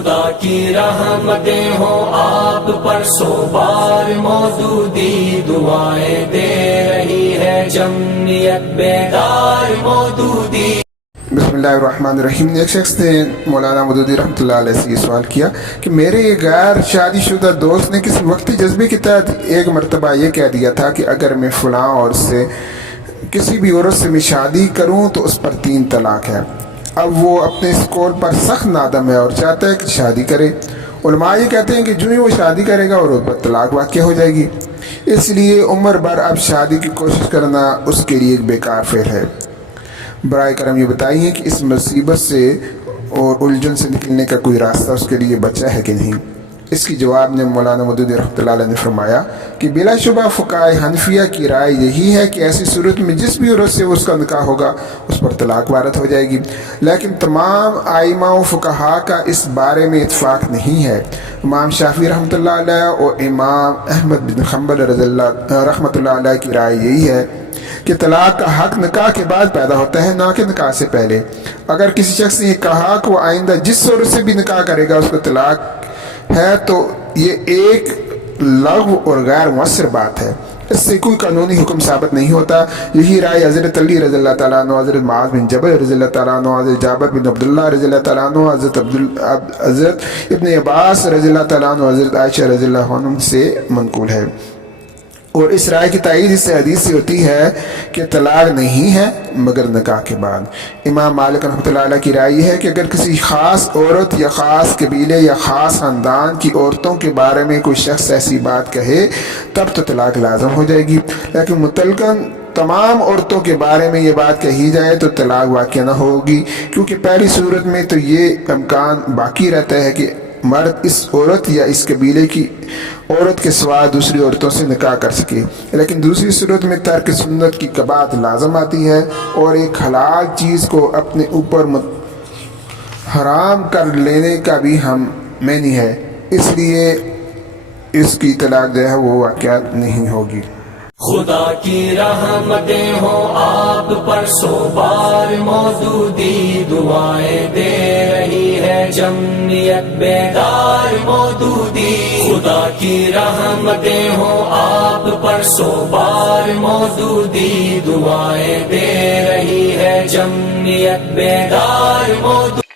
خدا کی رحمتیں ہوں آپ پر سو بار مودودی، دعائیں دے رہی ہے جمعیت بیدار مودودی۔ بسم اللہ الرحمن الرحیم۔ ایک شخص نے مولانا مودودی رحمۃ اللہ علیہ سے یہ سوال کیا کہ میرے غیر شادی شدہ دوست نے کسی وقتی جذبے کے تحت ایک مرتبہ یہ کہہ دیا تھا کہ اگر میں فلاں اور سے کسی بھی عورت سے میں شادی کروں تو اس پر 3 طلاق ہے۔ اب وہ اپنے اس قول پر سخت نادم ہے اور چاہتا ہے کہ شادی کرے۔ علماء یہ کہتے ہیں کہ جو ہی وہ شادی کرے گا اور اس پر طلاق واقع ہو جائے گی، اس لیے عمر بھر اب شادی کی کوشش کرنا اس کے لیے ایک بیکار فعل ہے۔ برائے کرم یہ بتائیے کہ اس مصیبت سے اور الجھن سے نکلنے کا کوئی راستہ اس کے لیے بچا ہے کہ نہیں؟ اس کی جواب میں مولانا مودودی رحمۃ اللہ علیہ نے فرمایا کہ بلا شبہ فقہائے حنفیہ کی رائے یہی ہے کہ ایسی صورت میں جس بھی عورت سے اس کا نکاح ہوگا اس پر طلاق وارد ہو جائے گی، لیکن تمام ائمہ و فقہاء کا اس بارے میں اتفاق نہیں ہے۔ امام شافعی رحمۃ اللہ علیہ اور امام احمد بن حنبل رحمۃ اللہ علیہ کی رائے یہی ہے کہ طلاق کا حق نکاح کے بعد پیدا ہوتا ہے، نہ کہ نکاح سے پہلے۔ اگر کسی شخص نے یہ کہا کہ وہ آئندہ جس عورت سے بھی نکاح کرے گا اس کو طلاق ہے تو یہ ایک لغو اور غیر مؤثر بات ہے، اس سے کوئی قانونی حکم ثابت نہیں ہوتا۔ یہی رائے حضرت علی رضی اللہ تعالیٰ عنہ، حضرت معاذ بن جبل رضی اللہ تعالیٰ عنہ، حضرت جابر بن عبداللہ رضی اللہ تعالیٰ عنہ، حضرت ابن عباس رضی اللہ تعالیٰ عنہ، حضرت عائشہ رضی اللہ عنہ سے منقول ہے۔ اور اس رائے کی تائید اس سے حدیث سے ہوتی ہے کہ طلاق نہیں ہے مگر نکاح کے بعد۔ امام مالک رحمۃ اللہ علیہ کی رائے یہ ہے کہ اگر کسی خاص عورت یا خاص قبیلے یا خاص خاندان کی عورتوں کے بارے میں کوئی شخص ایسی بات کہے تب تو طلاق لازم ہو جائے گی، لیکن مطلقاً تمام عورتوں کے بارے میں یہ بات کہی جائے تو طلاق واقع نہ ہوگی، کیونکہ پہلی صورت میں تو یہ امکان باقی رہتا ہے کہ مرد اس عورت یا اس قبیلے کی عورت کے سوا دوسری عورتوں سے نکاح کر سکے، لیکن دوسری صورت میں ترک سنت کی کباعت لازم آتی ہے اور ایک حلال چیز کو اپنے اوپر حرام کر لینے کا بھی ہم معنی ہے، اس لیے اس کی طلاق جو ہے وہ واقع نہیں ہوگی۔ خدا کی رحمتیں ہوں آپ پر سو بار مودودی، دعائیں دے رہی ہے جمعیت بیدار مودودی۔ خدا کی رحمتیں ہوں آپ پر سو بار مودودی، دعائیں دے رہی ہے جمعیت بیدار مودودی۔